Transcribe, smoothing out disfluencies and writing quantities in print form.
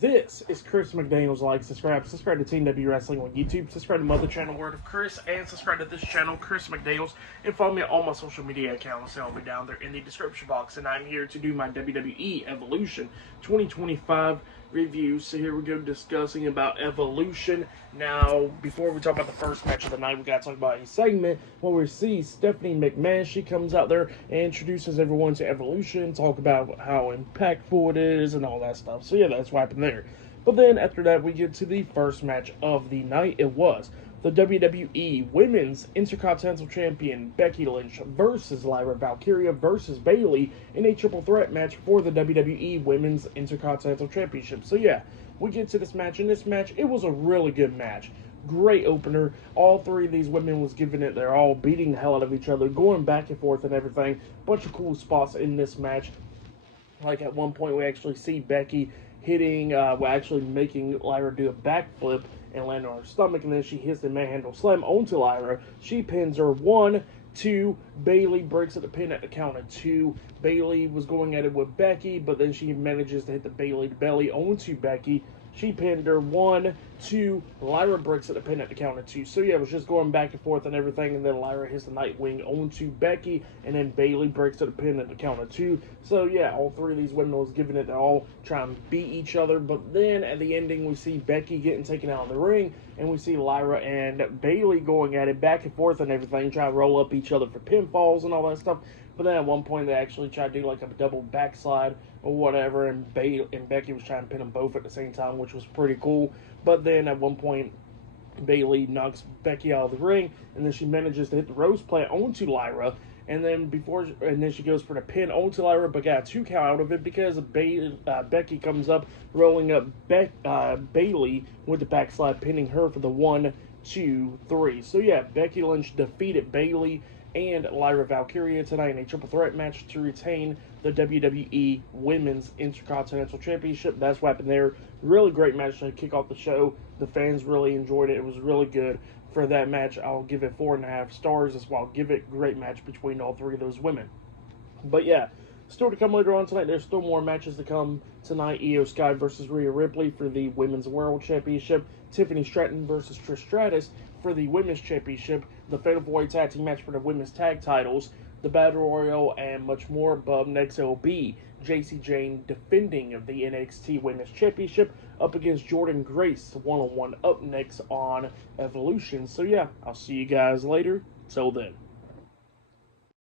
This is Chris McDaniels. Like, subscribe to Team W Wrestling on YouTube, subscribe to my other channel, Word of Chris, and subscribe to this channel, Chris McDaniels, and follow me on all my social media accounts. They'll be down there in the description box. And I'm here to do my WWE Evolution 2025 review. So here we go, discussing about Evolution. Now, before we talk about the first match of the night, we got to talk about a segment where we see Stephanie McMahon. She comes out there and introduces everyone to Evolution, talk about how impactful it is and all that stuff. So yeah, that's what happened there. But then after that, we get to the first match of the night. It was the WWE Women's Intercontinental Champion Becky Lynch versus Lyra Valkyria versus Bayley in a triple threat match for the WWE Women's Intercontinental Championship. So yeah, we get to this match. In this match, it was a really good match. Great opener. All three of these women was giving it. They're all beating the hell out of each other, going back and forth and everything. Bunch of cool spots in this match. Like at one point, we actually see Becky hitting, actually making Lyra do a backflip and land on her stomach, and then she hits the manhandle slam onto Lyra. She pins her 1, 2. Bayley breaks at the pin at the count of 2. Bayley was going at it with Becky, but then she manages to hit the Bayley belly onto Becky. She pinned her 1, 2. Lyra breaks at the pin at the count of 2. So yeah, it was just going back and forth and everything, and then Lyra hits the Nightwing onto Becky, and then Bayley breaks at the pin at the count of 2. So yeah, all three of these women was giving it. They're all trying to beat each other, but then at the ending, we see Becky getting taken out of the ring, and we see Lyra and Bayley going at it back and forth and everything, trying to roll up each other for pinfalls and all that stuff. But then at one point, they actually tried to do like a double backslide or whatever, and Becky was trying to pin them both at the same time, which was pretty cool. But then at one point, Bayley knocks Becky out of the ring, and then she manages to hit the rose plant onto Lyra, and then she goes for the pin onto Lyra, but got a 2 count out of it because Becky comes up, rolling up Bayley with the backslide, pinning her for the 1, 2, 3. So yeah, Becky Lynch defeated Bayley and Lyra Valkyria tonight in a triple threat match to retain the WWE Women's Intercontinental Championship. That's what happened there. Really great match to kick off the show. The fans really enjoyed it. It was really good. For that match, I'll give it 4.5 stars. That's why I'll give it. Great match between all three of those women. But yeah, still to come later on tonight. There's still more matches to come tonight. Io Sky versus Rhea Ripley for the Women's World Championship. Tiffany Stratton versus Trish Stratus for the Women's Championship. The Fatal 4-Way Tag Team match for the Women's Tag Titles. The Battle Royal and much more. But next it will be JC Jane defending the NXT Women's Championship up against Jordan Grace one-on-one up next on Evolution. So yeah, I'll see you guys later. Till then.